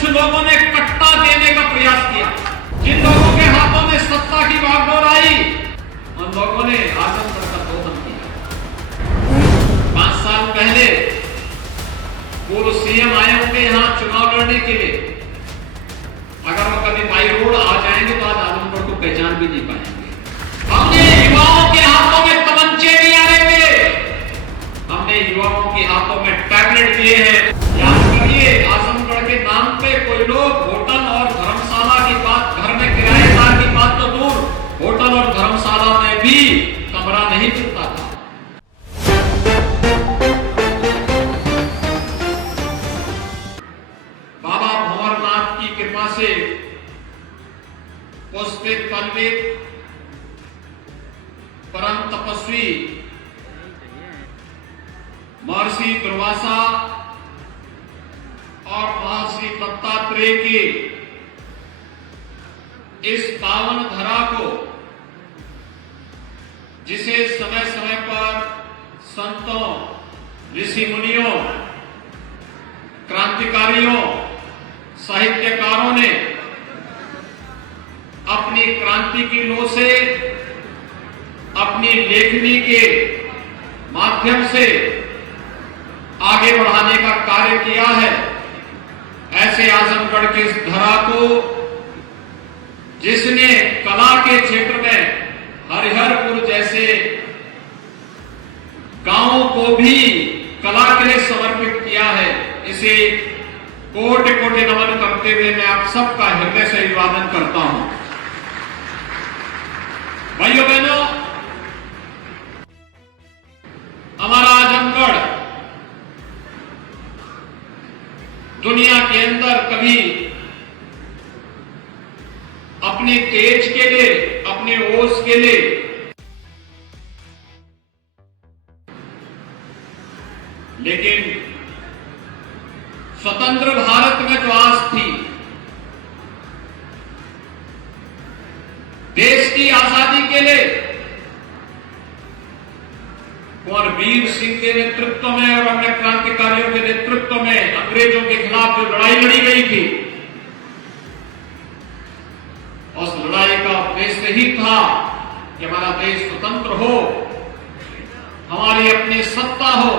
कुछ लोगों ने कट्टा देने का प्रयास किया। जिन लोगों के हाथों में सत्ता की बागडोर आई, उन लोगों ने आजमगढ़ का दोहन किया। 5 साल पहले पूर्व सीएम आए होंगे यहां चुनाव लड़ने के लिए। अगर वो कभी बाई रोड आ जाएंगे तो आज आजमगढ़ को पहचान भी नहीं पाएंगे। हमने युवाओं के हाथों में तमंचे नहीं आएंगे, हमने युवाओं के हाथों में टैबलेट दिए हैं। याद करिए, आजमगढ़ के नाम पे कोई लोग होटल और धर्मशाला की बात, घर में किराएदार की बात तो दूर, होटल और धर्मशाला में भी कमरा नहीं मिलता था। बाबा भंवरनाथ की कृपा से पुष्पित पंडित परम तपस्वी महर्षि दुर्वासा और महर्षि दत्तात्रेय की इस पावन धरा को, जिसे समय समय पर संतों, ऋषि मुनियों, क्रांतिकारियों, साहित्यकारों ने अपनी क्रांति की लो से, अपनी लेखनी के माध्यम से आगे बढ़ाने का कार्य किया है, ऐसे आजमगढ़ की इस धरा को, जिसने कला के क्षेत्र में हरिहरपुर जैसे गांवों को भी कला के लिए समर्पित किया है, इसे कोटि कोटि नमन करते हुए मैं आप सबका हृदय से अभिवादन करता हूं। भाइयों बहनों, हमारा आजमगढ़ दुनिया के अंदर कभी अपने तेज के लिए, अपने ओज के लिए लेकिन स्वतंत्र भारत में जो आस थी, देश की आजादी के लिए कुंवर वीर सिंह के नेतृत्व में और अन्य क्रांतिकारियों के नेतृत्व में अंग्रेजों के खिलाफ जो लड़ाई लड़ी गई थी, उस लड़ाई का उद्देश्य ही था कि हमारा देश स्वतंत्र हो, हमारी अपनी सत्ता हो,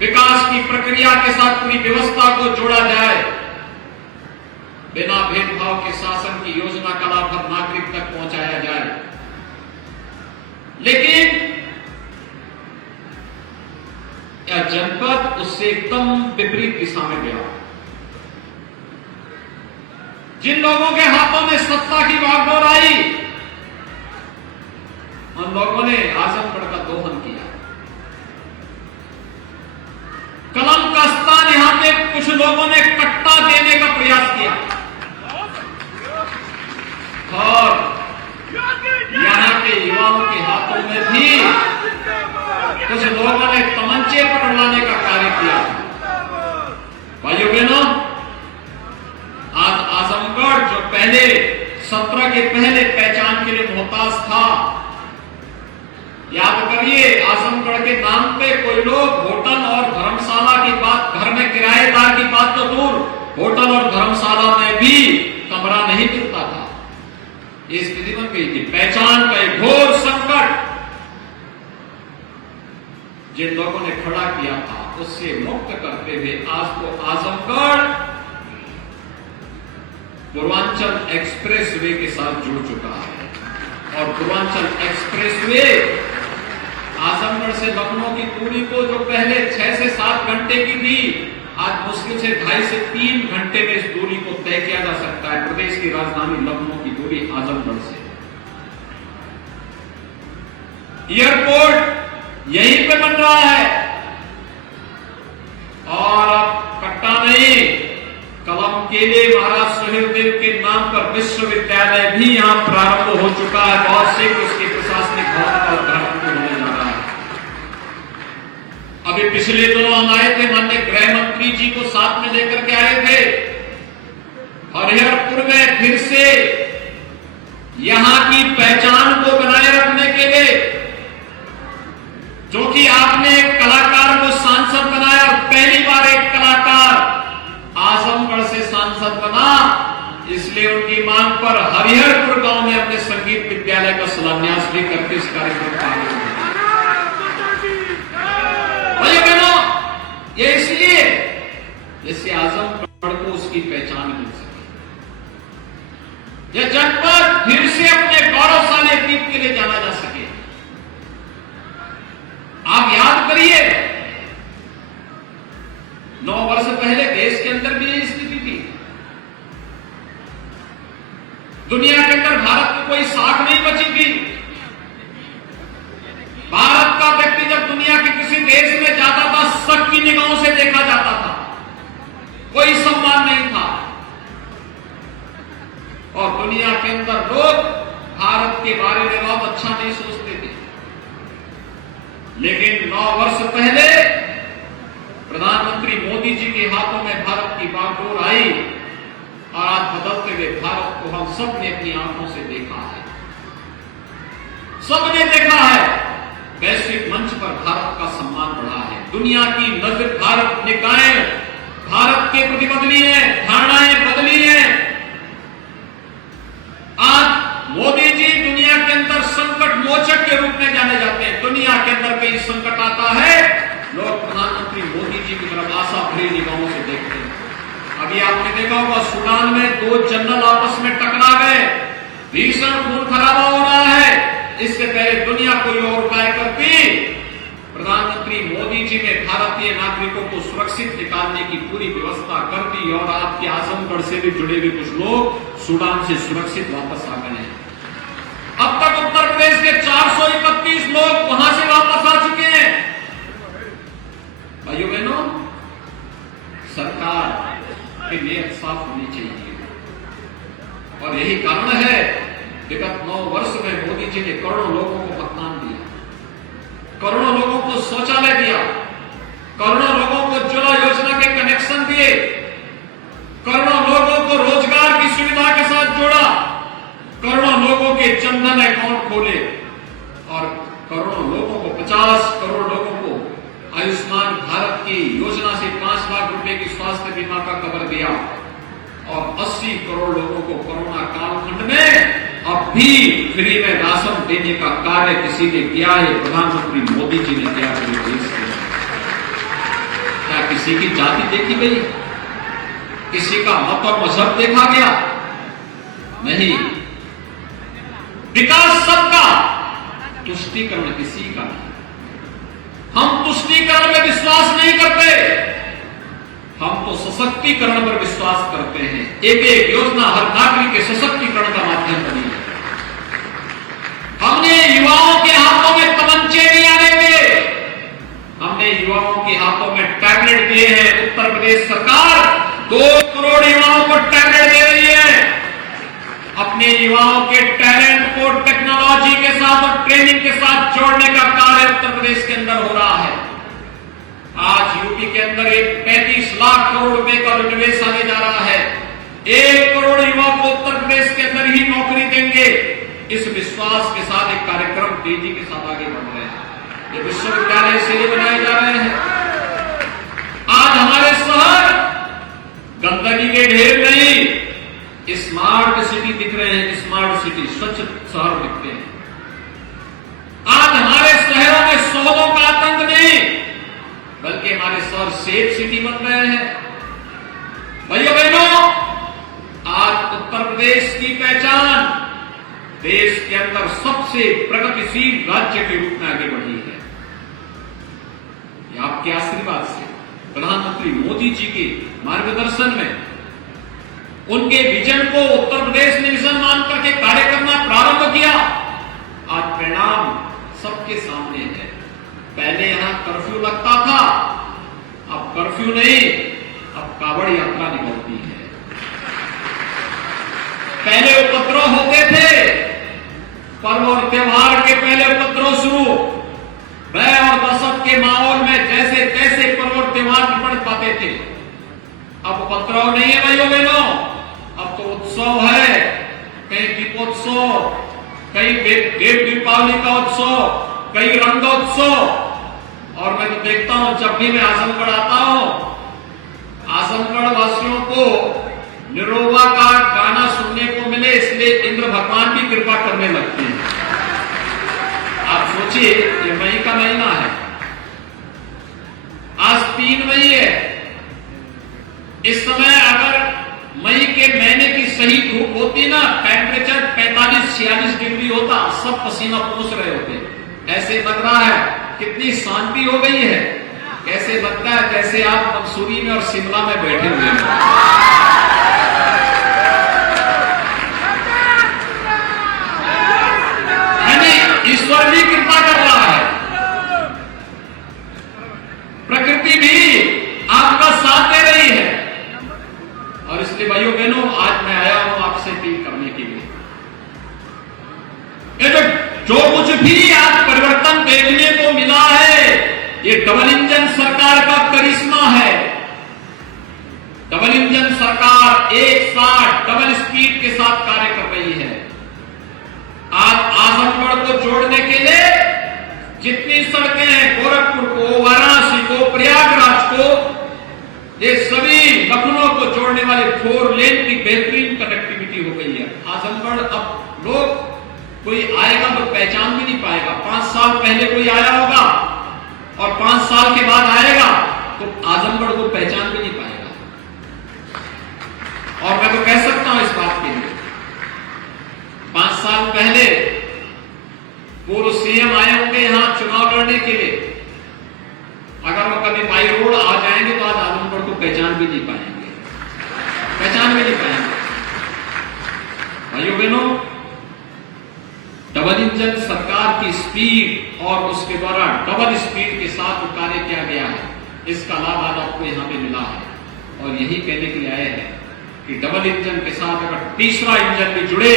विकास की प्रक्रिया के साथ पूरी व्यवस्था को जोड़ा जाए, बिना भेदभाव के शासन की योजना का लाभ हर नागरिक तक पहुंचाया जाए। लेकिन यह जनपद उससे एकदम विपरीत दिशा में गया। जिन लोगों के हाथों में सत्ता की बागडोर आई, उन लोगों ने आजमगढ़ का दोहन किया। कलम का स्थान यहां पे कुछ लोगों ने कट्टा देने का प्रयास किया और यहां के युवाओं के हाथों में भी कुछ लोगों ने तमंचे पकड़वाने का कार्य किया। भाइयों बहनों, आज आजमगढ़ जो पहले 17 के पहले पहचान के लिए मोहताज था, याद करिए, आजमगढ़ के नाम पे कोई लोग होटल और धर्मशाला की बात, घर में किराएदार की बात तो दूर, होटल और धर्मशाला में भी कमरा नहीं मिलता था। ये स्थिति बन गई थी। पहचान का एक घोर संकट जिन लोगों ने खड़ा किया था, उससे मुक्त करते हुए आज तो आजमगढ़ पूर्वांचल एक्सप्रेसवे के साथ जुड़ चुका है। और पूर्वांचल एक्सप्रेसवे आजमगढ़ से लखनऊ की दूरी को जो पहले 6 से 7 घंटे की थी, आज मुश्किल से 2.5 से 3 घंटे में इस दूरी को तय किया जा सकता है। प्रदेश की राजधानी लखनऊ की दूरी आजमगढ़ से। एयरपोर्ट यहीं पे बन रहा है और अब कट्टा नहीं, कलम के लिए महाराज सुहेलदेव के नाम पर विश्वविद्यालय भी यहां प्रारंभ हो चुका है। बहुत शीघ्र उसकी प्रशासनिक भवन का उद्घाटन होने जा रहा है। अभी पिछले दिनों हम आए थे, माननीय गृह मंत्री जी को साथ में लेकर के आए थे। हरिहरपुर में फिर से यहां की पहचान को बनाए रखने के लिए, जो कि आपने एक कलाकार को सांसद बनाया, पहली बार एक कलाकार आज पर हरिहरपुर गांव में अपने संगीत विद्यालय का शिलान्यास भी करके इस कार्यक्रम का आयोजन भाइयों बहनों, ये इसलिए जिससे आजमगढ़ को उसकी पहचान मिल सके, यह जनपद फिर से अपने गौरवशाली अतीत के लिए जाना जा सके। आप याद करिए, 9 वर्ष पहले देश के अंदर भी यही स्थिति थी। दुनिया के अंदर भारत की कोई साख नहीं बची थी। भारत का व्यक्ति जब दुनिया के किसी देश में जाता था, शक की निगाहों से देखा जाता था, कोई सम्मान नहीं था। और दुनिया के अंदर लोग भारत के बारे में बहुत अच्छा नहीं सोचते थे। लेकिन 9 वर्ष पहले प्रधानमंत्री मोदी जी के हाथों में भारत की बागडोर आई और आज बदलते हुए भारत को हम सब ने अपनी आंखों से देखा है। सबने देखा है, वैश्विक मंच पर भारत का सम्मान बढ़ा है। दुनिया की नजर भारत निकाय भारत के प्रति बदली है, धारणाएं बदली है। आज मोदी जी दुनिया के अंदर संकट मोचक के रूप में जाने जाते हैं। दुनिया के अंदर कई संकट आता है, लोग प्रधानमंत्री मोदी जी की तरफ आशा भरी निगाहों से देखते हैं। अभी आपने देखा होगा, सूडान में 2 जनरल आपस में टकरा गए, भीषण खून खराबा हो रहा है। इससे पहले दुनिया कोई और उपाय करती, प्रधानमंत्री मोदी जी ने भारतीय नागरिकों को सुरक्षित निकालने की पूरी व्यवस्था कर दी और आपके आजमगढ़ से भी जुड़े हुए कुछ लोग सूडान से सुरक्षित वापस आ गए हैं। अब तक उत्तर प्रदेश के 431 लोग वहां से वापस आ चुके हैं। भाइयों बहनों, सरकार की नीयत साफ होनी चाहिए और यही कारण है विगत 9 वर्ष में मोदी जी ने करोड़ों लोगों को मतदान दिया, करोड़ों लोगों को शौचालय दिया, करोड़ों लोगों को उज्ज्वला योजना के कनेक्शन दिए, करोड़ों लोगों को रोजगार की सुविधा के साथ जोड़ा, करोड़ों लोगों के जनधन अकाउंट खोले और करोड़ों लोगों को 50 करोड़ लोगों को आयुष्मान भारत की योजना से 5 लाख रुपए की स्वास्थ्य बीमा का कवर दिया और 80 करोड़ लोगों को कोरोना कालखंड में अब भी फ्री में राशन देने का कार्य किसी ने किया है? प्रधानमंत्री मोदी जी ने किया है। क्या किसी की जाति देखी गई? किसी का मत और मजहब देखा गया? नहीं। विकास सबका, तुष्टीकरण किसी का नहीं। हम तुष्टीकरण में विश्वास नहीं करते, हम तो सशक्तिकरण पर विश्वास करते हैं। एक एक योजना हर नागरिक के सशक्तिकरण का माध्यम बनी है। हमने युवाओं के हाथों में तमंचे नहीं आने दिए, हमने युवाओं के हाथों में टैबलेट दिए हैं। उत्तर प्रदेश सरकार 2 करोड़ युवाओं को टैबलेट दे रही है। अपने युवाओं के टैलेंट को टेक्नोलॉजी के साथ और ट्रेनिंग के साथ जोड़ने का कार्य उत्तर प्रदेश के अंदर हो रहा है। आज यूपी के अंदर एक 35 लाख करोड़ रुपए का निवेश आने जा रहा है। 1 करोड़ युवा को उत्तर प्रदेश के अंदर ही नौकरी देंगे। इस विश्वास के साथ एक कार्यक्रम तेजी के साथ आगे बढ़ रहे हैं। ये विश्वविद्यालय इसलिए बनाए जा रहे हैं। आज हमारे शहर गंदगी के ढेर नहीं, स्मार्ट सिटी दिख रहे हैं। स्मार्ट सिटी, स्वच्छ शहर दिखते हैं। आज हमारे शहरों में शोधों का आतंक नहीं, बल्कि हमारे शहर सेफ सिटी बन रहे हैं। भाइयों बहनों, आज उत्तर प्रदेश की पहचान देश के अंदर सबसे प्रगतिशील राज्य के रूप में आगे बढ़ी है। ये आपके आशीर्वाद से, प्रधानमंत्री मोदी जी के मार्गदर्शन में, उनके विजन को उत्तर प्रदेश ने विजन मान करके कार्य करना प्रारंभ किया। आज परिणाम सबके सामने है। पहले यहां कर्फ्यू लगता था, अब कर्फ्यू नहीं, अब कावड़ यात्रा निकलती है। पहले उपद्रव होते थे, पर्व और त्योहार के पहले उपद्रव शुरू, भय और दहशत के माहौल में जैसे तैसे पर्व और त्योहार निपट पाते थे। अब उपद्रव नहीं है भाइयों बहनों, अब तो उत्सव है। कहीं दीपोत्सव, कहीं देव दीपावली का उत्सव, कहीं रंगोत्सव। और मैं तो देखता हूं, जब भी मैं आजमगढ़ आता हूं, आजमगढ़ वासियों को निरोवा का गाना सुनने को मिले इसलिए इस समय अगर मई के महीने की सही धूप होती ना, टेम्परेचर 45-46 डिग्री होता, सब पसीना पोंछ रहे होते। ऐसे लग रहा है कितनी शांति हो गई है। कैसे लगता है जैसे आप मंसूरी में और शिमला में बैठे हुए हैं। ईश्वर भी कृपा कर रहा है, प्रकृति भी आपका साथ दे रही है। और इसलिए भाइयों बहनों, आज मैं आया हूं आपसे अपील करने के लिए, ये जो कुछ भी आज परिवर्तन देखने को मिला है, ये डबल इंजन सरकार का करिश्मा है। डबल इंजन सरकार एक साथ डबल स्पीड के साथ कार्य कर रही है। आज आजमगढ़ को जोड़ने के लिए जितनी सड़कें हैं, गोरखपुर को, वाराणसी को, प्रयागराज को, ये सभी लखनऊ को जोड़ने वाले 4 लेन की बेहतरीन कनेक्टिविटी हो गई है। आजमगढ़ अब लोग, कोई आएगा तो पहचान भी नहीं पाएगा। 5 साल पहले कोई आया होगा और 5 साल के बाद आएगा तो आजमगढ़ को पहचान भी नहीं पाएगा। और मैं तो कह सकता हूं इस बात के लिए, 5 साल पहले पूर्व सीएम आए होंगे यहां चुनाव लड़ने के लिए, अगर वो कभी बाई रोड आ जाएंगे तो आज आजमगढ़ को पहचान भी नहीं पाएंगे, पहचान भी नहीं पाएंगे। भाइयों बहनों, डबल इंजन सरकार की स्पीड और उसके द्वारा डबल स्पीड के साथ कार्य किया गया है, इसका लाभ आज आपको यहां पे मिला है। और यही कहने के लिए आए हैं कि डबल इंजन के साथ अगर तीसरा इंजन भी जुड़े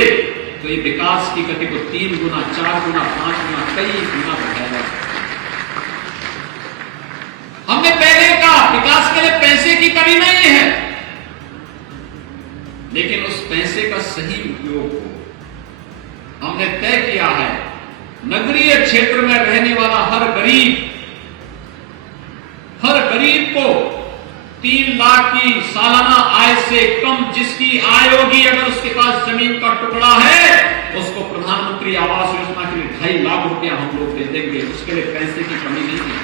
तो ये विकास की गति को 3 गुना, 4 गुना, 5 गुना, कई गुना बढ़ाएगा। हमने पहले कहा विकास के लिए पैसे की कमी नहीं है, लेकिन उस पैसे का सही उपयोग हो। हमने तय किया है नगरीय क्षेत्र में रहने वाला हर गरीब को 3 लाख की सालाना आय से कम जिसकी आय होगी, अगर उसके पास जमीन का टुकड़ा है, उसको प्रधानमंत्री आवास योजना के लिए 2.5 लाख रुपया हम लोग दे देंगे। उसके लिए पैसे की कमी नहीं है।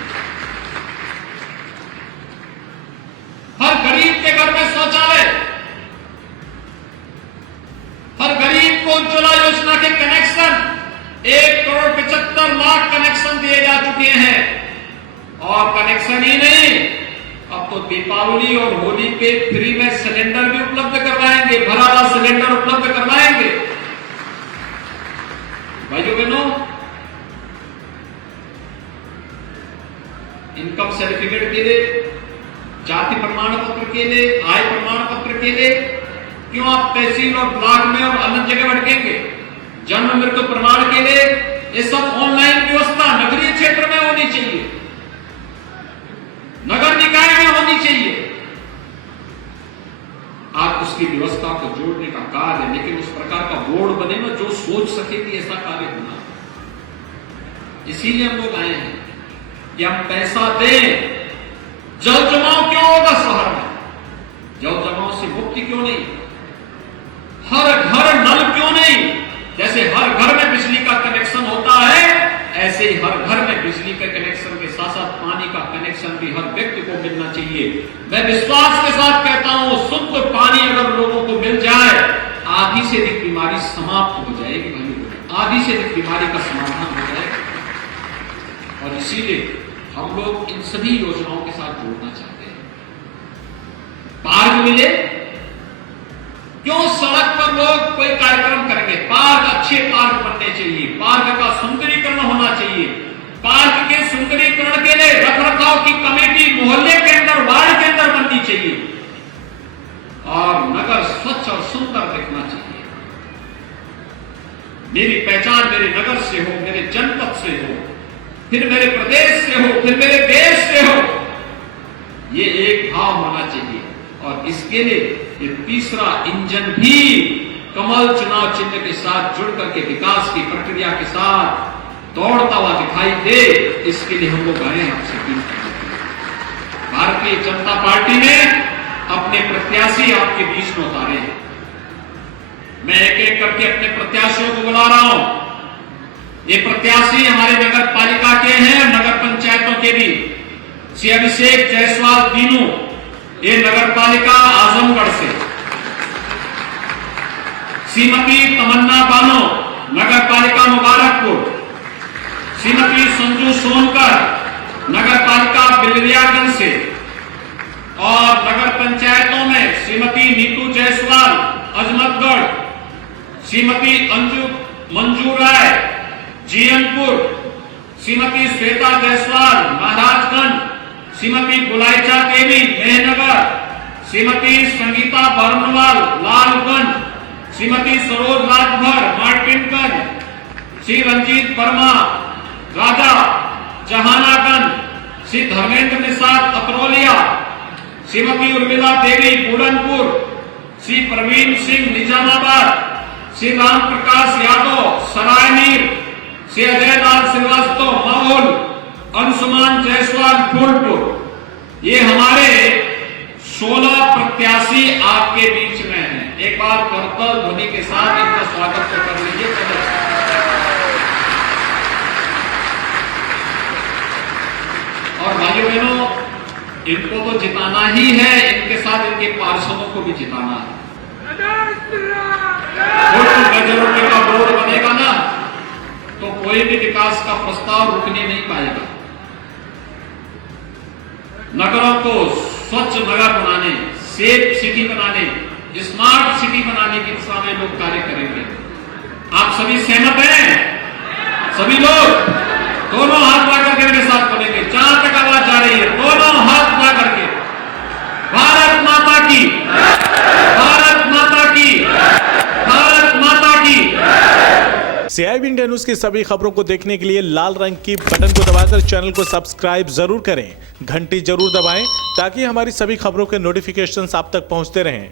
हर गरीब के घर में शौचालय, हर गरीब को उज्ज्वला योजना के कनेक्शन, 1,75,00,000 कनेक्शन दिए जा चुके हैं। और कनेक्शन ही नहीं, अब तो दीपावली और होली पे फ्री में सिलेंडर भी उपलब्ध करवाएंगे, भरा हुआ सिलेंडर उपलब्ध करवाएंगे। भाइयों बहनों, इनकम सर्टिफिकेट के लिए, जाति प्रमाण पत्र के लिए, आय प्रमाण पत्र के लिए क्यों आप तहसील और ब्लॉक में और अलग जगह भटकेंगे? जन्म मृत्यु प्रमाण के लिए ये सब ऑनलाइन व्यवस्था नगरीय क्षेत्र में होनी चाहिए, नगर निकाय में होनी चाहिए। आप उसकी व्यवस्था को जोड़ने का कार्य, लेकिन उस प्रकार का बोर्ड बने ना जो सोच सके कि ऐसा कार्य होना। इसीलिए हम लोग आए हैं कि हम पैसा दें। जल जमाव क्यों होगा शहर में? जल जमाव से मुक्ति क्यों नहीं? हर घर नल क्यों नहीं? जैसे हर घर में बिजली का कनेक्शन होता है, ऐसे ही हर घर में बिजली के कनेक्शन के साथ साथ पानी का कनेक्शन भी हर व्यक्ति को मिलना चाहिए। मैं विश्वास के साथ कहता हूं, शुद्ध पानी अगर लोगों को मिल जाए, आधी से अधिक बीमारी समाप्त हो जाएगी। भाई, आधी से अधिक बीमारी का समाधान हो जाएगा। और इसीलिए हम लोग इन सभी योजनाओं के साथ जोड़ना चाहते हैं। पार्क मिले, क्यों सड़क पर लोग कोई कार्यक्रम करेंगे? पार्क, अच्छे पार्क बनने चाहिए, पार्क का सुंदरीकरण होना चाहिए। पार्क के सुंदरीकरण के लिए रखरखाव की कमेटी मोहल्ले के अंदर, वार्ड के अंदर बननी चाहिए और नगर स्वच्छ और सुंदर दिखना चाहिए। मेरी पहचान मेरे नगर से हो, मेरे जनपद से हो, फिर मेरे प्रदेश से हो, फिर मेरे देश से हो, ये एक भाव होना चाहिए। और इसके लिए ये तीसरा इंजन भी कमल चुनाव चिन्ह के साथ जुड़ करके विकास की प्रक्रिया के साथ दौड़ता हुआ दिखाई दे, इसके लिए हम लोग आए हैं आपसे अपील करने के लिए। भारतीय जनता पार्टी ने अपने प्रत्याशी आपके बीच में उतारे हैं। मैं एक एक करके अपने प्रत्याशियों को बुला रहा हूं। ये प्रत्याशी हमारे नगर पालिका के हैं, नगर पंचायतों के भी। श्री अभिषेक जायसवाल दीनू ये नगर पालिका आजमगढ़ से, श्रीमती तमन्ना बानो नगर पालिका मुबारकपुर, श्रीमती संजू सोनकर नगर पालिका बिलरियागंज से, और नगर पंचायतों में श्रीमती नीतू जायसवाल अजमतगढ़, श्रीमती मंजू राय जीएनपुर, श्रीमती श्वेता जायसवाल महाराजगंज, श्रीमती गुलाइचा देवी मेहनगर, श्रीमती संगीता बरनवाल लालगंज, श्रीमती सरोज राजभर मार्टिनगंज, श्री रंजीत वर्मा राजा जहानागंज, श्री धर्मेंद्र निषाद अतरौलिया, श्रीमती उर्मिला देवी पूरनपुर, श्री प्रवीण सिंह निजामाबाद, श्री राम प्रकाश यादव सरायनीर, श्री अजय लाल श्रीवास्तव माहौल, अंशुमान जायसवाल फूलपुर। ये हमारे 16 प्रत्याशी आपके बीच में हैं। एक बार करतल ध्वनि के साथ इनका स्वागत तो कर लीजिए। और भाइयों बहनों, इनको तो जिताना ही है, इनके साथ इनके पार्षदों को भी जिताना है। ₹1 का बोर्ड बनेगा ना, तो कोई भी विकास का प्रस्ताव रुकने नहीं पाएगा। नगरों को स्वच्छ नगर बनाने, सेफ सिटी बनाने, स्मार्ट सिटी बनाने की दिशा में लोग कार्य करेंगे। आप सभी सहमत हैं? सभी लोग दोनों हाथ बढ़ा करके मेरे साथ बोलेंगे। जहां तक आवाज जा रही है, दोनों हाथ बढ़ा करके। भारत माता की, भारत माता की, भारत माता की। CIB इंडिया न्यूज की सभी खबरों को देखने के लिए लाल रंग की बटन को दबाकर चैनल को सब्सक्राइब जरूर करें, घंटी जरूर दबाएं ताकि हमारी सभी खबरों के नोटिफिकेशंस आप तक पहुंचते रहें।